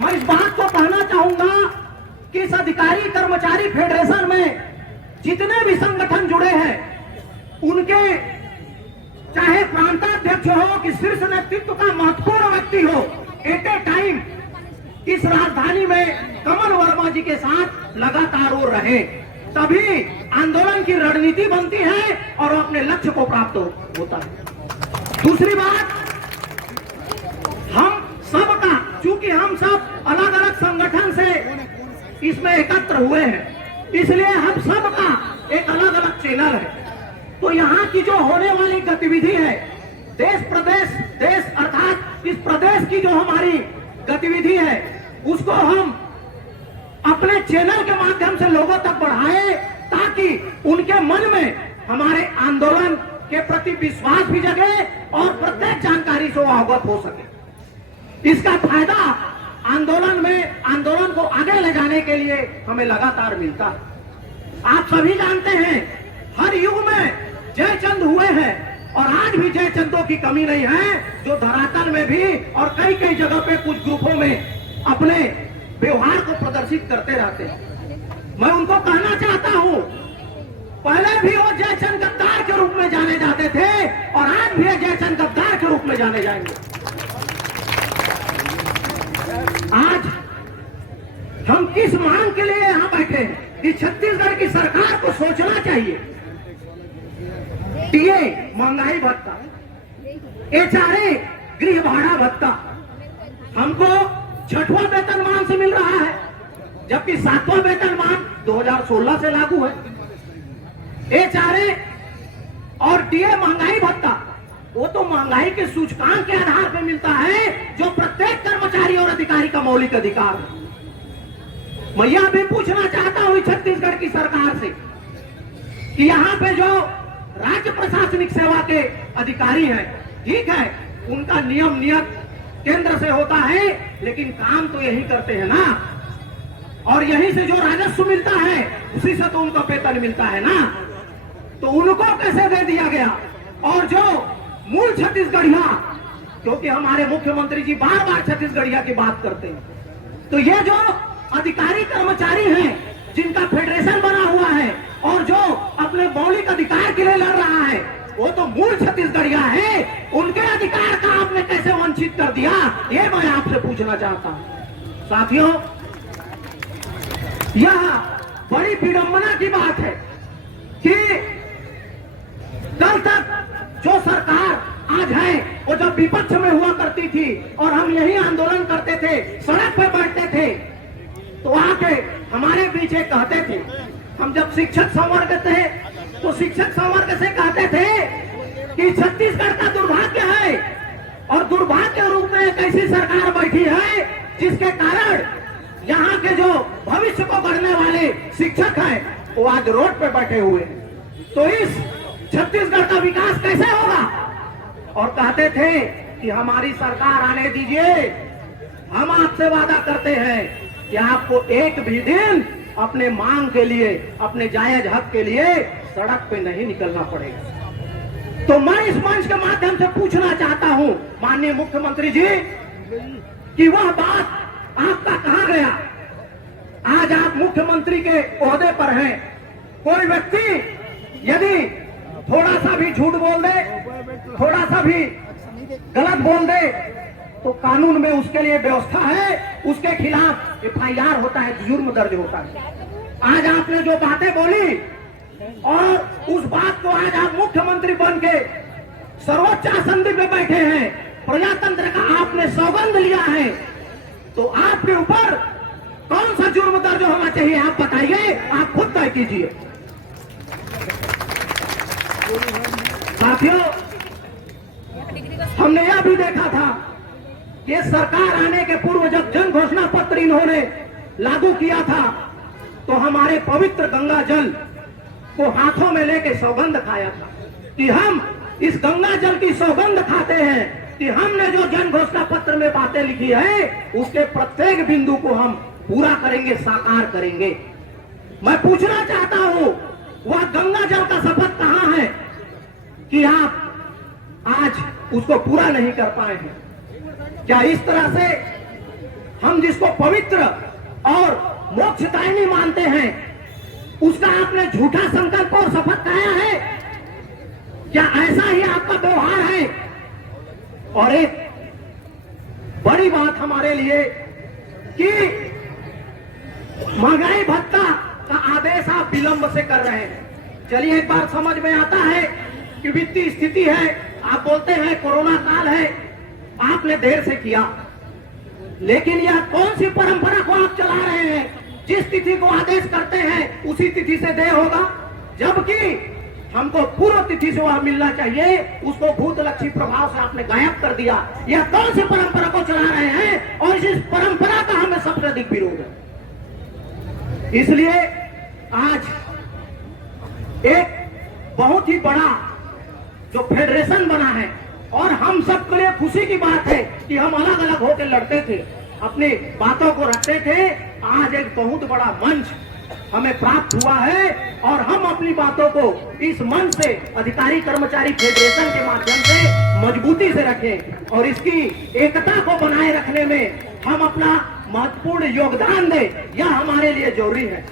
मैं इस बात को कहना चाहूंगा कि इस अधिकारी कर्मचारी फेडरेशन में जितने भी संगठन जुड़े हैं, उनके चाहे प्रांताध्यक्ष हो कि शीर्ष नेतृत्व का महत्वपूर्ण व्यक्ति हो, एट ए टाइम इस राजधानी में कमल वर्मा जी के साथ लगातार वो रहे, तभी आंदोलन की रणनीति बनती है और अपने लक्ष्य को प्राप्त होता है। दूसरी बात, हम सबका, चूंकि हम सब अलग अलग संगठन से इसमें एकत्र हुए हैं, इसलिए हम सबका एक अलग अलग चैनल है। तो यहाँ की जो होने वाली गतिविधि है, देश अर्थात इस प्रदेश की जो हमारी गतिविधि है, उसको हम अपने चैनल के माध्यम से लोगों तक बढ़ाएं, ताकि उनके मन में हमारे आंदोलन के प्रति विश्वास भी जगे और प्रत्येक जानकारी से वो अवगत हो सके। इसका फायदा आंदोलन को आगे ले जाने के लिए हमें लगातार मिलता है। आप सभी जानते हैं, हर युग में जयचंद हुए हैं और आज भी जयचंदों की कमी नहीं है, जो धरातल में भी और कई कई जगह पे कुछ ग्रुपों में अपने व्यवहार को प्रदर्शित करते रहते हैं। मैं उनको कहना चाहता हूं, पहले भी वो जयचंद गद्दार के रूप में जाने जाते थे और आज भी जयचंद गद्दार के रूप में जाने जाएंगे। आज हम किस मांग के लिए यहां बैठे हैं कि छत्तीसगढ़ की सरकार को सोचना चाहिए। टीए महंगाई भत्ता, एचआरए गृह भाड़ा भत्ता हमको 6वां वेतनमान से मिल रहा है, जबकि 7वां वेतनमान 2016 से लागू है। एचआरए और टीए महंगाई भत्ता वो तो महंगाई के सूचकांक के आधार पर मिलता है, जो प्रत्येक कर्मचारी और अधिकारी का मौलिक अधिकार है। मैं यह भी पूछना चाहता हूं छत्तीसगढ़ की सरकार से कि यहाँ पे जो राज्य प्रशासनिक सेवा के अधिकारी हैं, ठीक है, उनका नियम नियत केंद्र से होता है, लेकिन काम तो यही करते हैं ना, और यहीं से जो राजस्व मिलता है उसी से तो उनका वेतन मिलता है ना, तो उनको कैसे दे दिया गया। और जो मूल छत्तीसगढ़िया, क्योंकि हमारे मुख्यमंत्री जी बार बार छत्तीसगढ़िया की बात करते हैं, तो ये जो अधिकारी कर्मचारी हैं जिनका फेडरेशन बना हुआ है और जो अपने मौलिक अधिकार के लिए लड़ रहा है, वो तो मूल छत्तीसगढ़िया है, उनके अधिकार का आपने कैसे वंचित कर दिया, ये मैं आपसे पूछना चाहता हूं। साथियों, यह बड़ी विडंबना की बात है कि कल तक जो सरकार आज है, वो जब विपक्ष में हुआ करती थी और हम यही आंदोलन करते थे, सड़क पर बैठते थे, तो आके हमारे पीछे कहते थे, हम जब शिक्षक संवर्ग थे तो शिक्षक संवर्ग से कहते थे कि छत्तीसगढ़ का दुर्भाग्य है और दुर्भाग्य रूप में एक ऐसी सरकार बैठी है जिसके कारण यहाँ के जो भविष्य को गढ़ने वाले शिक्षक हैं वो आज रोड पे बैठे हुए हैं। तो इस छत्तीसगढ़ का विकास कैसे होगा। और कहते थे कि हमारी सरकार आने दीजिए, हम आपसे वादा करते हैं कि आपको एक भी दिन अपने मांग के लिए, अपने जायज हक के लिए सड़क पे नहीं निकलना पड़ेगा। तो मैं इस मंच के माध्यम से पूछना चाहता हूं माननीय मुख्यमंत्री जी कि वह बात आपका कहां गया। आज आप मुख्यमंत्री के ओहदे पर हैं, कोई व्यक्ति यदि थोड़ा सा भी झूठ बोल दे, थोड़ा सा भी गलत बोल दे, तो कानून में उसके लिए व्यवस्था है, उसके खिलाफ एफआईआर होता है, जुर्म दर्ज होता है। आज आपने जो बातें बोली और उस बात को आज आप मुख्यमंत्री बन के सर्वोच्च आसन पे बैठे हैं, प्रजातंत्र का आपने सौगंध लिया है, तो आपके ऊपर कौन सा जुर्म दर्ज होना चाहिए आप बताइए, आप खुद तय कीजिए। साथियों, हमने यह भी देखा था कि सरकार आने के पूर्व जब जन घोषणा पत्र इन्होंने लागू किया था, तो हमारे पवित्र गंगा जल को हाथों में लेके सौगंध खाया था कि हम इस गंगा जल की सौगंध खाते हैं कि हमने जो जन घोषणा पत्र में बातें लिखी है उसके प्रत्येक बिंदु को हम पूरा करेंगे, साकार करेंगे। मैं पूछना चाहता हूं, वह गंगा जल का शपथ कहां है कि आप आज उसको पूरा नहीं कर पाए हैं। क्या इस तरह से हम जिसको पवित्र और मोक्षदायिनी मानते हैं, उसका आपने झूठा संकल्प और शपथ खाया है? क्या ऐसा ही आपका व्यवहार है? और एक बड़ी बात हमारे लिए कि महंगाई भत्ता का आदेश आप विलंब से कर रहे हैं। चलिए, एक बार समझ में आता है कि वित्तीय स्थिति है, आप बोलते हैं कोरोना काल है, आपने देर से किया, लेकिन यह कौन सी परंपरा को आप चला रहे हैं? जिस तिथि को आदेश करते हैं उसी तिथि से देय होगा, जबकि हमको पूर्व तिथि से वह मिलना चाहिए, उसको भूतलक्षी प्रभाव से आपने गायब कर दिया। यह कौन सी परंपरा को चला रहे हैं? और इस परंपरा का हमें सबसे अधिक विरोध है। इसलिए आज एक बहुत ही बड़ा जो फेडरेशन बना है, और हम सबके लिए खुशी की बात है कि हम अलग अलग होकर लड़ते थे, अपनी बातों को रखते थे, आज एक बहुत बड़ा मंच हमें प्राप्त हुआ है और हम अपनी बातों को इस मंच से अधिकारी कर्मचारी फेडरेशन के माध्यम से मजबूती से रखें और इसकी एकता को बनाए रखने में हम अपना महत्वपूर्ण योगदान दें, यह हमारे लिए जरूरी है।